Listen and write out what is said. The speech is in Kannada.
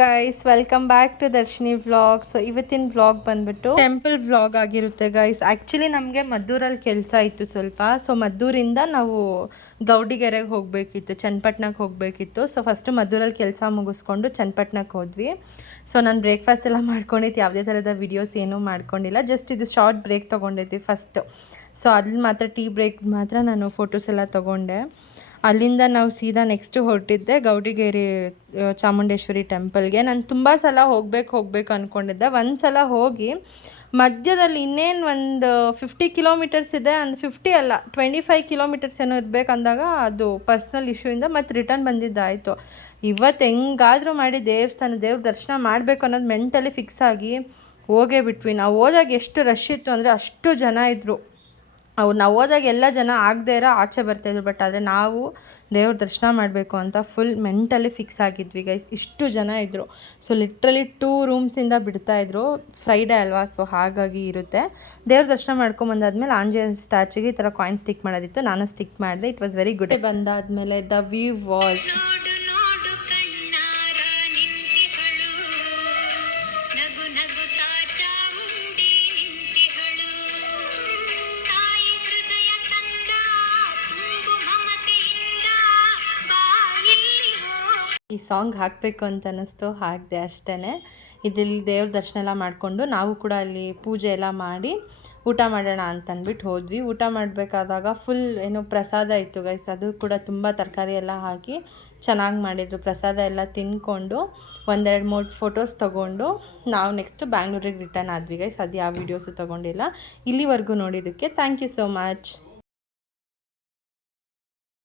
Guys welcome back to Darshini vlog. So ಇವತ್ತಿನ ವ್ಲಾಗ್ ಬಂದ್ಬಿಟ್ಟು ಟೆಂಪಲ್ ವ್ಲಾಗ್ ಆಗಿರುತ್ತೆ ಗೈಸ್. ಆ್ಯಕ್ಚುಲಿ ನಮಗೆ ಮದ್ದೂರಲ್ಲಿ ಕೆಲಸ ಇತ್ತು ಸ್ವಲ್ಪ. ಸೊ ಮದ್ದೂರಿಂದ ನಾವು ಗೌಡಿಗೆರೆಗೆ ಹೋಗಬೇಕಿತ್ತು, ಚನ್ನಪಟ್ಟಣಕ್ಕೆ ಹೋಗಬೇಕಿತ್ತು. ಸೊ ಫಸ್ಟು ಮದ್ದೂರಲ್ಲಿ ಕೆಲಸ ಮುಗಿಸ್ಕೊಂಡು ಚನ್ನಪಟ್ಟಣಕ್ಕೆ ಹೋದ್ವಿ. ಸೊ ನಾನು ಬ್ರೇಕ್ಫಾಸ್ಟ್ ಎಲ್ಲ ಮಾಡ್ಕೊಂಡಿದ್ದು, ಯಾವುದೇ ಥರದ ವಿಡಿಯೋಸ್ ಏನೂ ಮಾಡ್ಕೊಂಡಿಲ್ಲ. ಜಸ್ಟ್ ಇದು ಶಾರ್ಟ್ ಬ್ರೇಕ್ ತೊಗೊಂಡಿದ್ವಿ ಫಸ್ಟು. ಸೊ ಅಲ್ಲಿ ಮಾತ್ರ ಟೀ ಬ್ರೇಕ್ ಮಾತ್ರ ನಾನು ಫೋಟೋಸ್ ಎಲ್ಲ ತೊಗೊಂಡೆ. ಅಲ್ಲಿಂದ ನಾವು ಸೀದಾ ನೆಕ್ಸ್ಟು ಹೊರಟಿದ್ದೆ ಗೌಡಿಗೆರೆ ಚಾಮುಂಡೇಶ್ವರಿ ಟೆಂಪಲ್ಗೆ. ನಾನು ತುಂಬ ಸಲ ಹೋಗ್ಬೇಕು ಅಂದ್ಕೊಂಡಿದ್ದೆ. ಒಂದು ಸಲ ಹೋಗಿ ಮಧ್ಯದಲ್ಲಿ ಇನ್ನೇನು ಒಂದು 50 ಕಿಲೋಮೀಟರ್ಸ್ ಇದೆ, ಒಂದು 50 ಅಲ್ಲ 25 ಕಿಲೋಮೀಟರ್ಸ್ ಏನೋ ಇರಬೇಕಂದಾಗ ಅದು ಪರ್ಸ್ನಲ್ ಇಶ್ಯೂಯಿಂದ ಮತ್ತೆ ರಿಟರ್ನ್ ಬಂದಿದ್ದಾಯಿತು. ಇವತ್ತು ಹೆಂಗಾದರೂ ಮಾಡಿ ದೇವ್ರ ದರ್ಶನ ಮಾಡಬೇಕು ಅನ್ನೋದು ಮೆಂಟಲಿ ಫಿಕ್ಸ್ ಆಗಿ ಹೋಗೇ ಬಿಟ್ವಿ. ನಾವು ಹೋದಾಗ ಎಷ್ಟು ರಶ್ ಇತ್ತು ಅಂದರೆ ಅಷ್ಟು ಜನ ಇದ್ದರು. ನಾವು ಹೋದಾಗ ಎಲ್ಲ ಜನ ಆಗದೇ ಇರೋ ಆಚೆ ಬರ್ತಾಯಿದ್ರು. ಬಟ್ ಆದರೆ ನಾವು ದೇವ್ರ ದರ್ಶನ ಮಾಡಬೇಕು ಅಂತ ಫುಲ್ ಮೆಂಟಲಿ ಫಿಕ್ಸ್ ಆಗಿದ್ವಿ ಗೈಸ್. ಇಷ್ಟು ಜನ ಇದ್ದರು. So literally 2 ರೂಮ್ಸಿಂದ ಬಿಡ್ತಾಯಿದ್ರು. ಫ್ರೈಡೇ ಅಲ್ವಾ, ಸೊ ಹಾಗಾಗಿ ಇರುತ್ತೆ. ದೇವ್ರ ದರ್ಶನ ಮಾಡ್ಕೊಂಬಂದಾದ್ಮೇಲೆ ಆಂಜನೇಯ ಸ್ಟ್ಯಾಚುಗೆ ಈ ಥರ ಕಾಯಿನ್ ಸ್ಟಿಕ್ ಮಾಡೋದಿತ್ತು. ನಾನು ಸ್ಟಿಕ್ ಮಾಡಿದೆ. It was very good. ಬಂದಾದಮೇಲೆ ದ ವ್ಯೂ ವಾಸ್ ಈ ಸಾಂಗ್ ಹಾಕಬೇಕು ಅಂತ ಅನ್ನಿಸ್ತು, ಹಾಕಿದೆ ಅಷ್ಟೇ. ಇಲ್ಲಿ ದೇವ್ರ ದರ್ಶನ ಎಲ್ಲ ಮಾಡಿಕೊಂಡು ನಾವು ಕೂಡ ಅಲ್ಲಿ ಪೂಜೆ ಎಲ್ಲ ಮಾಡಿ ಊಟ ಮಾಡೋಣ ಅಂತಂದ್ಬಿಟ್ಟು ಹೋದ್ವಿ. ಊಟ ಮಾಡಬೇಕಾದಾಗ ಫುಲ್ ಏನೋ ಪ್ರಸಾದ ಇತ್ತು ಗೈಸ್. ಅದು ಕೂಡ ತುಂಬ ತರಕಾರಿ ಎಲ್ಲ ಹಾಕಿ ಚೆನ್ನಾಗಿ ಮಾಡಿದರು. ಪ್ರಸಾದ ಎಲ್ಲ ತಿಂದ್ಕೊಂಡು 1-2-3 ಫೋಟೋಸ್ ತೊಗೊಂಡು ನಾವು ನೆಕ್ಸ್ಟ್ ಬ್ಯಾಂಗ್ಳೂರಿಗೆ ರಿಟರ್ನ್ ಆದ್ವಿ ಗೈಸ್. ಅದು ಯಾವ ವೀಡಿಯೋಸು ತೊಗೊಂಡಿಲ್ಲ. ಇಲ್ಲಿವರೆಗೂ ನೋಡಿದ್ದಕ್ಕೆ ಥ್ಯಾಂಕ್ ಯು ಸೋ ಮಚ್.